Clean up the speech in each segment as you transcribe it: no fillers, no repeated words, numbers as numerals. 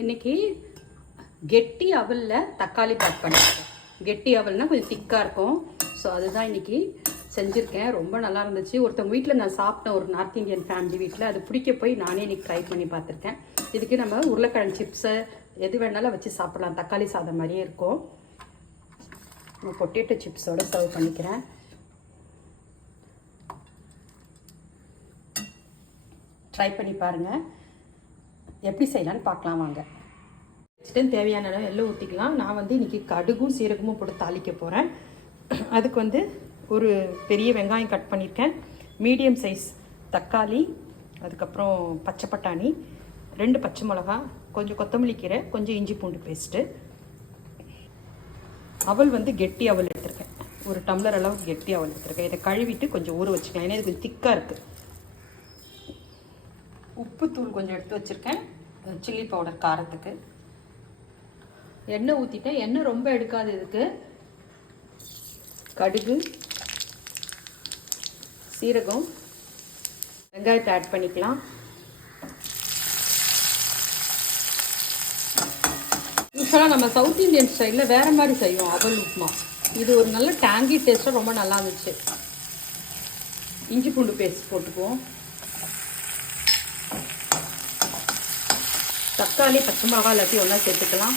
இன்னைக்கு கெட்டி அவலில் தக்காளி பாத் பண்ணியிருக்கேன். கெட்டி அவல்னால் கொஞ்சம் திக்காக இருக்கும். ஸோ அதுதான் இன்றைக்கி செஞ்சுருக்கேன். ரொம்ப நல்லா இருந்துச்சு. ஒருத்தவங்க வீட்டில் நான் சாப்பிட்டேன், ஒரு நார்த் இந்தியன் ஃபேமிலி வீட்டில். அது பிடிக்க போய் நானே இன்றைக்கி ட்ரை பண்ணி பார்த்துருக்கேன். இதுக்கு நம்ம உருளைக்கிழங்கு சிப்ஸை எது வேணாலும் வச்சு சாப்பிடலாம். தக்காளி சாதம் மாதிரியே இருக்கும். நான் பொட்டேட்டோ சிப்ஸோடு சர்வ் பண்ணிக்கிறேன். ட்ரை பண்ணி பாருங்கள், எப்படி செய்யலான்னு பார்க்கலாம் வாங்க. தேவையான அளவு எல்லாம் ஊற்றிக்கலாம். நான் இன்றைக்கி கடுகும் சீரகமும் போட்டு தாளிக்க போகிறேன். அதுக்கு ஒரு பெரிய வெங்காயம் கட் பண்ணியிருக்கேன், மீடியம் சைஸ் தக்காளி, அதுக்கப்புறம் பச்சை பட்டாணி, 2 பச்சை மிளகா, கொஞ்சம் கொத்தமல்லி கீரை, கொஞ்சம் இஞ்சி பூண்டு பேஸ்ட்டு. அவல் கெட்டி அவல் எடுத்துருக்கேன். ஒரு டம்ளர் அளவுக்கு கெட்டி அவல் எடுத்துருக்கேன். இதை கழுவிட்டு கொஞ்சம் ஊற வச்சுக்கலாம், ஏன்னா இது கொஞ்சம் திக்காக இருக்குது. உப்புத்தூள் கொஞ்சம் எடுத்து வச்சுருக்கேன், சில்லி பவுடர் காரத்துக்கு. எண்ணெய் ஊற்றிட்டேன். எண்ணெய் ரொம்ப எடுக்காது. இதுக்கு கடுகு, சீரகம், வெங்காயத்தை ஆட் பண்ணிக்கலாம். யூஸ்வலாக நம்ம சவுத் இந்தியன் ஸ்டைலில் வேறு மாதிரி செய்வோம் அவல் உப்புமா. இது ஒரு நல்ல டேங்கி டேஸ்ட்டாக ரொம்ப நல்லா இருந்துச்சு. இஞ்சி பூண்டு பேஸ்ட் போட்டுக்குவோம். தக்காளி, பச்சை மிளகா எல்லாத்தையும் ஒன்றா சேர்த்துக்கலாம்.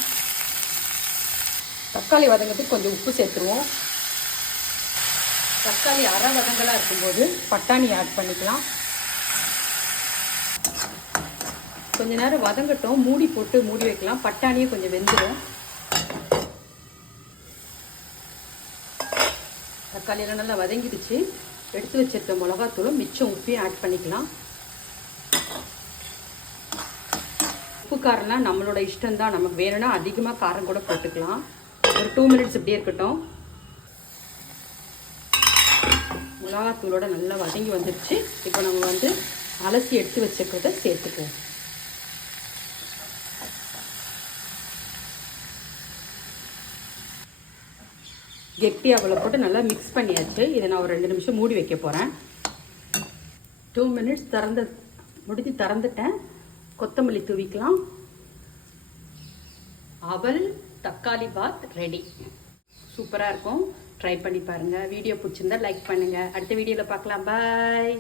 தக்காளி வதங்கிறதுக்கு கொஞ்சம் உப்பு சேர்த்துருவோம். தக்காளி அரை வதங்கலாக இருக்கும்போது பட்டாணி ஆட் பண்ணிக்கலாம். கொஞ்ச நேரம் வதங்கட்டும், மூடி போட்டு மூடி வைக்கலாம். பட்டாணியும் கொஞ்சம் வெந்துடும். தக்காளியெல்லாம் நல்லா வதங்கிடுச்சு. எடுத்து வச்சிருக்க மிளகாத்தூளும் மிச்சம் உப்பையும் ஆட் பண்ணிக்கலாம். உப்பு காரம்லாம் நம்மளோட இஷ்டம்தான். நமக்கு வேணும்னா அதிகமாக காரம் கூட போட்டுக்கலாம். ஒரு 2 மினிட்ஸ் இப்படியே இருக்கட்டும். மிளகாத்தூளோட நல்லா வதங்கி வந்துடுச்சு. இப்போ நம்ம அலசி எடுத்து வச்சுக்கிறத சேர்த்துக்குவோம். கெட்டி அவலை போட்டு நல்லா மிக்ஸ் பண்ணியாச்சு. இதை நான் ஒரு 2 நிமிஷம் மூடி வைக்க போகிறேன். 2 மினிட்ஸ் திறந்துட்டேன். கொத்தமல்லி தூவிக்கலாம். அவல் தக்காளி பாத் ரெடி. சூப்பராக இருக்கும். ட்ரை பண்ணி பாருங்கள். வீடியோ பிடிச்சிருந்தா லைக் பண்ணுங்கள். அடுத்த வீடியோவில் பார்க்கலாம். பாய்.